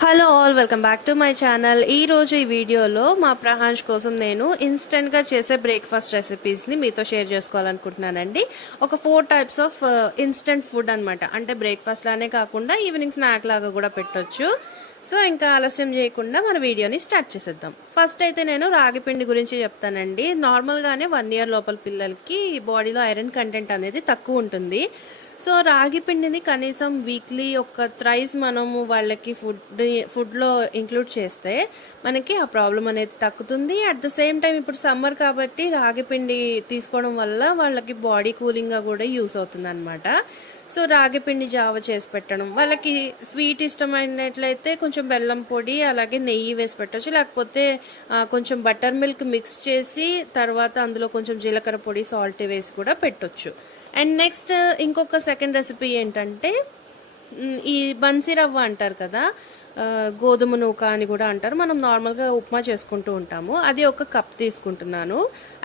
Hello all welcome back to my channel ఈ రోజు ఈ వీడియోలో మా ప్రహాంష్ కోసం నేను ఇన్స్టెంట్గా చేసే బ్రేక్ఫాస్ట్ రెసిపీస్ని మీతో షేర్ చేసుకోవాలనుకుంటున్నానండి. ఒక four types of instant food అన్నమాట. అంటే బ్రేక్ఫాస్ట్ లానే కాకుండా ఈవినింగ్ స్నాక్ లాగా కూడా పెట్టొచ్చు. సో ఇంకా ఆలస్యం చేయకుండా మన వీడియోని స్టార్ట్ చేసేద్దాం. ఫస్ట్ అయితే నేను రాగి పిండి గురించి చెప్తానండి. నార్మల్గానే వన్ ఇయర్ లోపల పిల్లలకి బాడీలో ఐరన్ కంటెంట్ అనేది తక్కువ ఉంటుంది. సో రాగి పిండిని కనీసం వీక్లీ ఒక త్రైస్ మనము వాళ్ళకి ఫుడ్ ఫుడ్లో ఇంక్లూడ్ చేస్తే మనకి ఆ ప్రాబ్లం అనేది తగ్గుతుంది అట్ ద సేమ్ టైం ఇప్పుడు సమ్మర్ కాబట్టి రాగి పిండి తీసుకోవడం వల్ల వాళ్ళకి బాడీ కూలింగ్గా కూడా యూస్ అవుతుంది అనమాట సో రాగిపిండి జావ చేసి పెట్టడం. వాళ్ళకి స్వీట్ ఇష్టమైనట్లయితే కొంచెం బెల్లం పొడి అలాగే నెయ్యి వేసి పెట్టచ్చు. లేకపోతే కొంచెం బటర్ మిల్క్ మిక్స్ చేసి తర్వాత అందులో కొంచెం జీలకర్ర పొడి సాల్ట్ వేసి కూడా పెట్టొచ్చు. అండ్ నెక్స్ట్ ఇంకొక సెకండ్ రెసిపీ ఏంటంటే ఈ బన్సీ రవ్వ అంటారు కదా గోధుమ నూక అని కూడా అంటారు. మనం నార్మల్గా ఉప్మా చేసుకుంటూ ఉంటాము. అది ఒక కప్ తీసుకుంటున్నాను.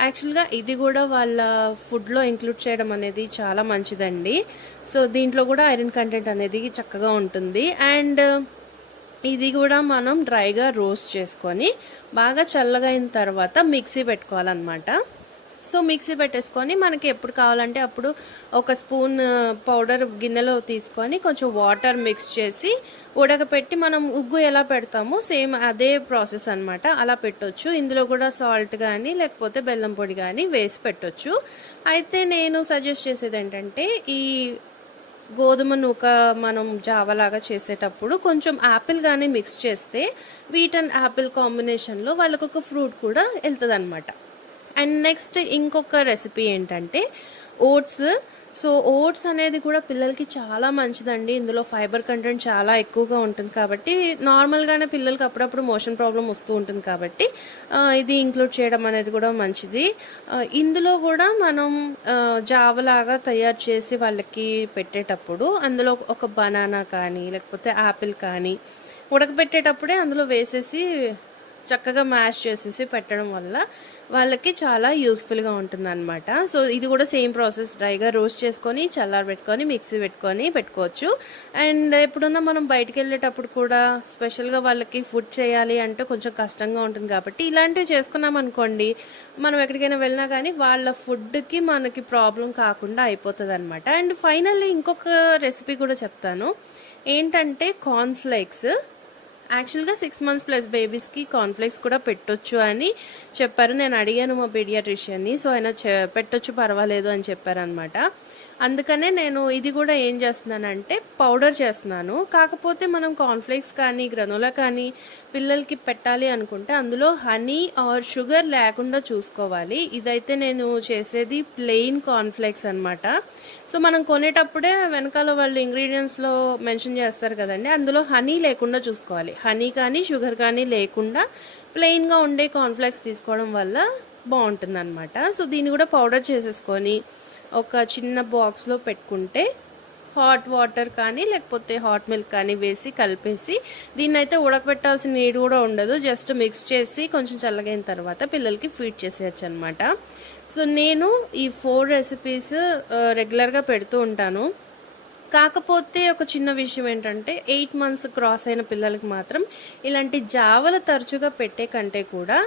యాక్చువల్గా ఇది కూడా వాళ్ళ ఫుడ్లో ఇంక్లూడ్ చేయడం అనేది చాలా మంచిదండి. సో దీంట్లో కూడా ఐరన్ కంటెంట్ అనేది చక్కగా ఉంటుంది. అండ్ ఇది కూడా మనం డ్రైగా రోస్ట్ చేసుకొని బాగా చల్లగా అయిన తర్వాత మిక్సీ పెట్టుకోవాలన్నమాట. సో మిక్సీ పెట్టేసుకొని మనకి ఎప్పుడు కావాలంటే అప్పుడు ఒక స్పూన్ పౌడర్ గిన్నెలో తీసుకొని కొంచెం వాటర్ మిక్స్ చేసి ఉడకపెట్టి మనం ఉగ్గు ఎలా పెడతామో సేమ్ అదే ప్రాసెస్ అన్నమాట. అలా పెట్టొచ్చు. ఇందులో కూడా సాల్ట్ కానీ లేకపోతే బెల్లం పొడి కానీ వేసి పెట్టొచ్చు. అయితే నేను సజెస్ట్ చేసేది ఏంటంటే ఈ గోధుమ నూక మనం జావలాగా చేసేటప్పుడు కొంచెం యాపిల్ కానీ మిక్స్ చేస్తే వీట్ అండ్ యాపిల్ కాంబినేషన్లో వాళ్ళకు ఒక ఫ్రూట్ కూడా వెళ్తుంది అండ్ నెక్స్ట్ ఇంకొక రెసిపీ ఏంటంటే ఓట్స్. సో ఓట్స్ అనేది కూడా పిల్లలకి చాలా మంచిదండి. ఇందులో ఫైబర్ కంటెంట్ చాలా ఎక్కువగా ఉంటుంది కాబట్టి నార్మల్గానే పిల్లలకి అప్పుడప్పుడు మోషన్ ప్రాబ్లం వస్తూ ఉంటుంది కాబట్టి ఇది ఇంక్లూడ్ చేయడం అనేది కూడా మంచిది. ఇందులో కూడా మనం జావలాగా తయారు చేసి వాళ్ళకి పెట్టేటప్పుడు అందులో ఒక బనానా కానీ లేకపోతే యాపిల్ కానీ ఉడకబెట్టేటప్పుడే అందులో వేసేసి చక్కగా మ్యాష్ చేసేసి పెట్టడం వల్ల వాళ్ళకి చాలా యూస్ఫుల్గా ఉంటుంది అనమాట సో ఇది కూడా సేమ్ ప్రాసెస్. డ్రైగా రోస్ట్ చేసుకొని చల్లార పెట్టుకొని మిక్సీ పెట్టుకొని పెట్టుకోవచ్చు. అండ్ ఎప్పుడన్నా మనం బయటికి వెళ్ళేటప్పుడు కూడా స్పెషల్గా వాళ్ళకి ఫుడ్ చేయాలి అంటే కొంచెం కష్టంగా ఉంటుంది కాబట్టి ఇలాంటివి చేసుకున్నాం అనుకోండి మనం ఎక్కడికైనా వెళ్ళినా కానీ వాళ్ళ ఫుడ్కి మనకి ప్రాబ్లం కాకుండా అయిపోతుంది అనమాట అండ్ ఫైనల్లీ ఇంకొక రెసిపీ కూడా చెప్తాను. ఏంటంటే కార్న్ఫ్లేక్స్ యాక్చువల్గా సిక్స్ మంత్స్ ప్లస్ బేబీస్కి కాన్ఫ్లెక్స్ కూడా పెట్టొచ్చు అని చెప్పారు. నేను అడిగాను మా పీడియాట్రిషియన్ని సో ఆయన పెట్టొచ్చు పర్వాలేదు అని చెప్పారనమాట అందుకనే నేను ఇది కూడా ఏం చేస్తున్నానంటే పౌడర్ చేస్తున్నాను. కాకపోతే మనం కాన్ఫ్లెక్స్ కానీ గ్రనోలా కానీ పిల్లలకి పెట్టాలి అనుకుంటే అందులో హనీ ఆర్ షుగర్ లేకుండా చూసుకోవాలి. ఇదైతే నేను చేసేది ప్లెయిన్ కాన్ఫ్లెక్స్ అనమాట సో మనం కొనేటప్పుడే వెనకాల వాళ్ళు ఇంగ్రీడియంట్స్లో మెన్షన్ చేస్తారు కదండి అందులో హనీ లేకుండా చూసుకోవాలి. హనీ కానీ షుగర్ కానీ లేకుండా ప్లెయిన్గా ఉండే కాన్ఫ్లెక్స్ తీసుకోవడం వల్ల బాగుంటుంది అనమాట సో దీన్ని కూడా పౌడర్ చేసేసుకొని ఒక చిన్న బాక్స్లో పెట్టుకుంటే హాట్ వాటర్ కానీ లేకపోతే హాట్ మిల్క్ కానీ వేసి కలిపేసి దీన్ని అయితే ఉడకబెట్టాల్సిన నీరు కూడా ఉండదు. జస్ట్ మిక్స్ చేసి కొంచెం చల్లగైన తర్వాత పిల్లలకి ఫీడ్ చేసేయచ్చు అనమాట సో నేను ఈ ఫోర్ రెసిపీస్ రెగ్యులర్గా పెడుతూ ఉంటాను. కాకపోతే ఒక చిన్న విషయం ఏంటంటే ఎయిట్ మంత్స్ క్రాస్ అయిన పిల్లలకి మాత్రం ఇలాంటి జావలు తరచుగా పెట్టే కంటే కూడా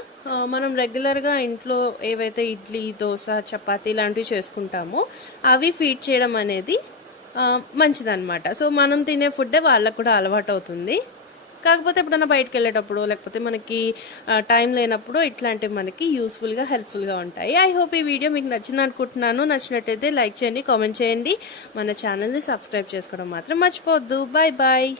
మనం రెగ్యులర్గా ఇంట్లో ఏవైతే ఇడ్లీ దోశ చపాతీ ఇలాంటివి చేసుకుంటామో అవి ఫీడ్ చేయడం అనేది మంచిదన్నమాట. సో మనం తినే ఫుడ్డే వాళ్ళకు కూడా అలవాటు అవుతుంది కాకపోతే ఎప్పుడైనా బయటకు వెళ్ళేటప్పుడు లేకపోతే మనకి టైం లేనప్పుడు ఇట్లాంటివి మనకి యూస్ఫుల్గా హెల్ప్ఫుల్గా ఉంటాయి. ఐ హోప్ ఈ వీడియో మీకు నచ్చింది అనుకుంటున్నాను. నచ్చినట్టయితే లైక్ చేయండి కామెంట్ చేయండి. మన ఛానల్ని సబ్స్క్రైబ్ చేసుకోవడం మాత్రం మర్చిపోవద్దు. Bye bye